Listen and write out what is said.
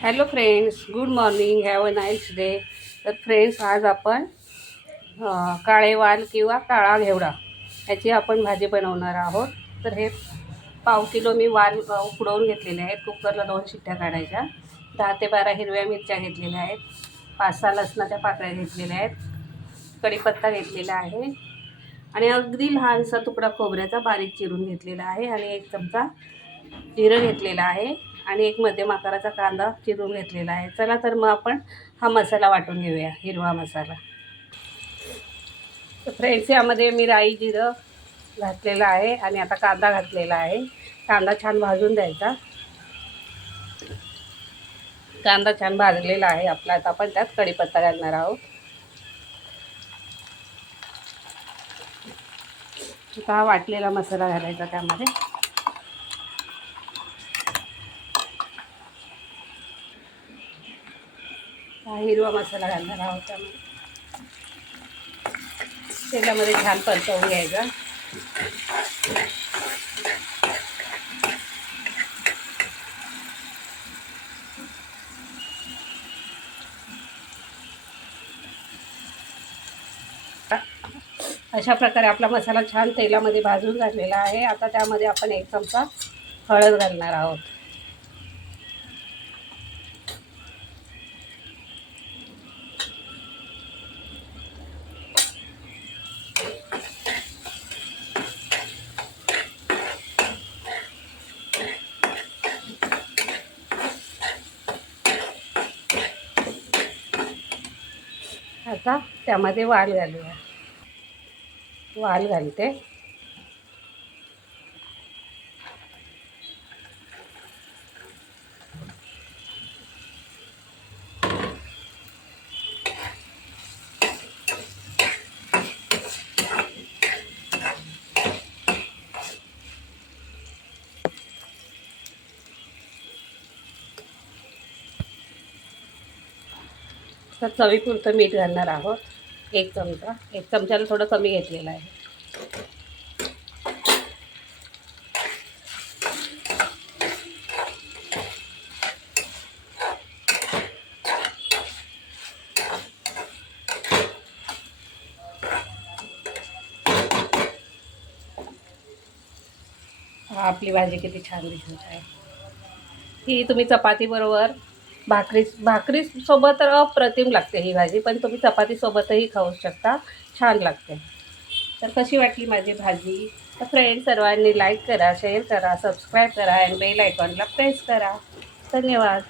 Hello friends good morning have a nice day तर friends आज आपण काळे वाल किंवा काळा घेवडा याची आपण भाजी बनवणार आहोत. तर हे पाव किलो मी वाल उकडवून घेतलेले आहेत. कुकरला दोन शिट्ट्या काढायच्या. दहा ते बारा हिरव्या मिरच्या घेतलेल्या आहेत. पाच सहा लसणाच्या पाकळ्या घेतलेल्या आहेत. कढीपत्ता घेतलेला आहे. आणि अगदी लहानसा तुकडा खोबऱ्याचा बारीक चिरून घेतलेला आहे. आणि एक चमचा जिरं घेतलेला आहे. आणि एक मध्यम आकाराचा कांदा चिरून घेतलेला आहे. चला तर मग आपण हा मसाला वाटून घेऊया हिरवा मसाला. तर फ्रेंड्स यामध्ये मी राई जिरं घातलेलं आहे आणि आता कांदा घातलेला आहे. कांदा छान भाजून द्यायचा. कांदा छान भाजलेला आहे आपला. आता आपण त्यात कढीपत्ता घालणार आहोत. हा वाटलेला मसाला घालायचा त्यामध्ये. हा हिरवा मसाला घालणार आहोत त्यामध्ये तेलामध्ये छान परतवून घ्यायचा. अशा प्रकारे आपला मसाला छान तेलामध्ये भाजून झालेला आहे. आता त्यामध्ये आपण एक चमचा हळद घालणार आहोत. आता त्यामध्ये वाल घालूया. वाल घालते. तर चवीपुरतं मीठ घालणार आहोत. एक चमचा. एक चमच्याला थोडं कमी घेतलेलं आहे. आपली भाजी किती छान दिसत आहे. ही तुम्ही चपातीबरोबर भाकरी भाकरीसोबत तर अप्रतिम लागते ही भाजी पण तुम्ही चपातीसोबतही खाऊ शकता. छान लागते. तर कशी वाटली माझी भाजी? तर फ्रेंड सर्वांनी लाईक करा शेअर करा सबस्क्राईब करा आणि बेल आयकॉनला प्रेस करा. धन्यवाद.